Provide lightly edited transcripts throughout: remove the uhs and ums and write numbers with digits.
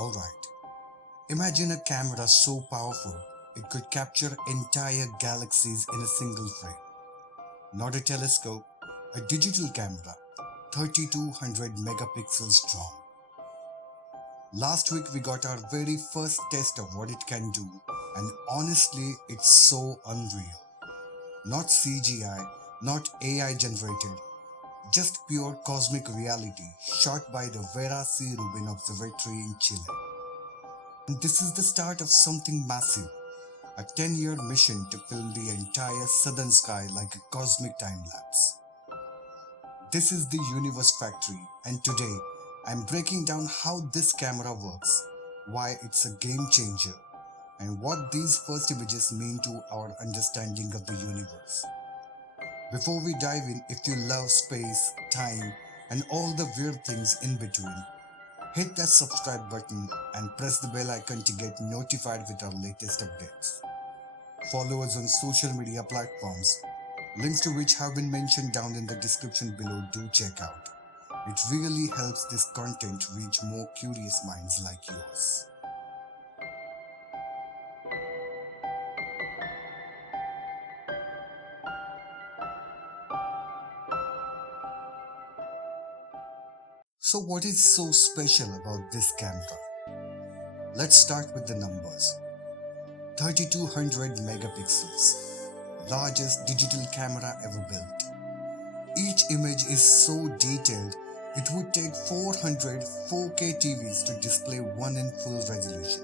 Alright, imagine a camera so powerful it could capture entire galaxies in a single frame. Not a telescope, a digital camera, 3200 megapixels strong. Last week we got our very first test of what it can do, and honestly it's so unreal. Not CGI, not AI generated, just pure cosmic reality shot by the Vera C Rubin Observatory in Chile. And this is the start of something massive, a 10-year mission to film the entire southern sky like a cosmic time-lapse. This is the Universe Factory, and today I'm breaking down how this camera works, why it's a game changer, and what these first images mean to our understanding of the universe. Before we dive in, if you love space, time, and all the weird things in between, hit that subscribe button and press the bell icon to get notified with our latest updates. Follow us on social media platforms, links to which have been mentioned down in the description below. Do check out. It really helps this content reach more curious minds like yours. So what is so special about this camera? Let's start with the numbers. 3200 megapixels, largest digital camera ever built. Each image is so detailed, it would take 400 4K TVs to display one in full resolution.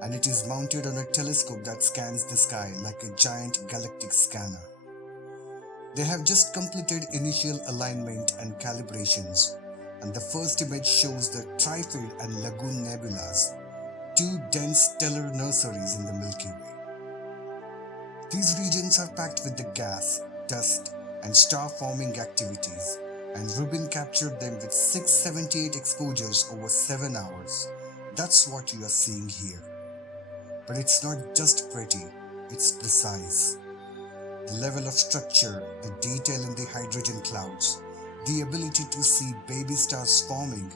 And it is mounted on a telescope that scans the sky like a giant galactic scanner. They have just completed initial alignment and calibrations, and the first image shows the Trifid and Lagoon nebulas, two dense stellar nurseries in the Milky Way. These regions are packed with the gas, dust, and star-forming activities, and Rubin captured them with 678 exposures over 7 hours. That's what you are seeing here. But it's not just pretty, it's precise. The level of structure, the detail in the hydrogen clouds, the ability to see baby stars forming,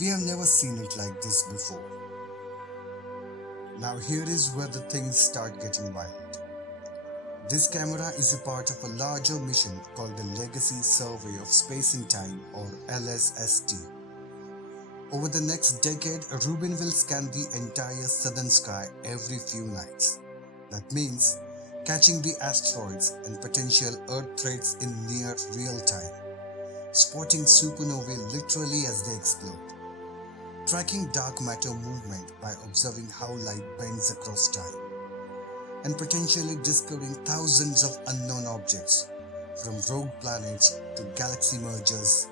we have never seen it like this before. Now here is where the things start getting wild. This camera is a part of a larger mission called the Legacy Survey of Space and Time, or LSST. Over the next decade, Rubin will scan the entire southern sky every few nights. That means catching the asteroids and potential Earth threats in near real time, spotting supernovae literally as they explode, tracking dark matter movement by observing how light bends across time, and potentially discovering thousands of unknown objects, from rogue planets to galaxy mergers.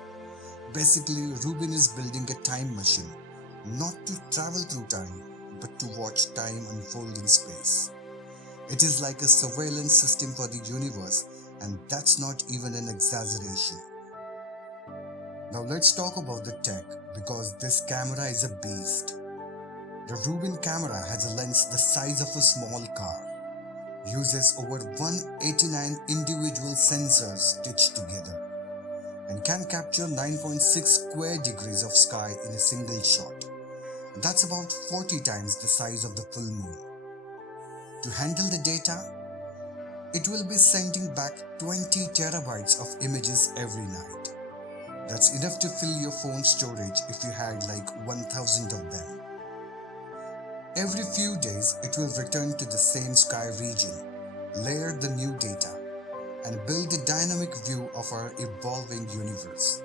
Basically, Rubin is building a time machine, not to travel through time, but to watch time unfold in space. It is like a surveillance system for the universe, and that's not even an exaggeration. Now let's talk about the tech, because this camera is a beast. The Rubin camera has a lens the size of a small car, uses over 189 individual sensors stitched together, and can capture 9.6 square degrees of sky in a single shot. That's about 40 times the size of the full moon. To handle the data, it will be sending back 20 terabytes of images every night. That's enough to fill your phone storage if you had like 1000 of them. Every few days, it will return to the same sky region, layer the new data, and build a dynamic view of our evolving universe.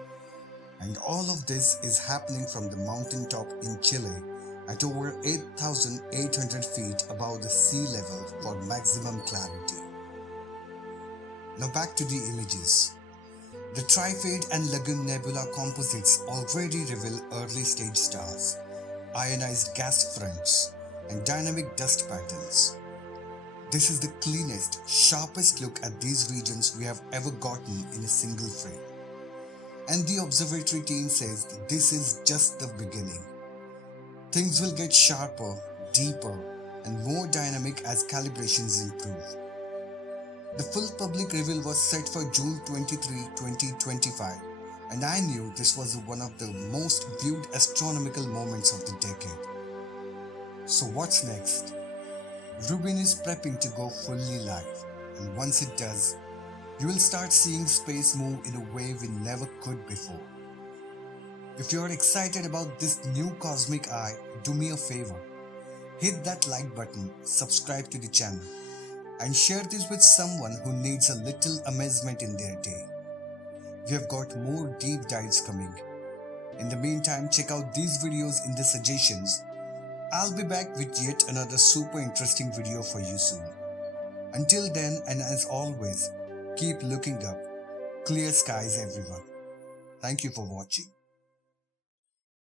And all of this is happening from the mountaintop in Chile at over 8,800 feet above the sea level for maximum clarity. Now back to the images. The Trifid and Lagoon nebula composites already reveal early-stage stars, ionized gas fronts, and dynamic dust patterns. This is the cleanest, sharpest look at these regions we have ever gotten in a single frame. And the observatory team says that this is just the beginning. Things will get sharper, deeper, and more dynamic as calibrations improve. The full public reveal was set for June 23, 2025, and I knew this was one of the most viewed astronomical moments of the decade. So what's next? Rubin is prepping to go fully live, and once it does, you will start seeing space move in a way we never could before. If you're excited about this new cosmic eye, do me a favor. Hit that like button, subscribe to the channel, and share this with someone who needs a little amazement in their day. We have got more deep dives coming. In the meantime, check out these videos in the suggestions. I'll be back with yet another super interesting video for you soon. Until then, and as always, keep looking up. Clear skies, everyone. Thank you for watching.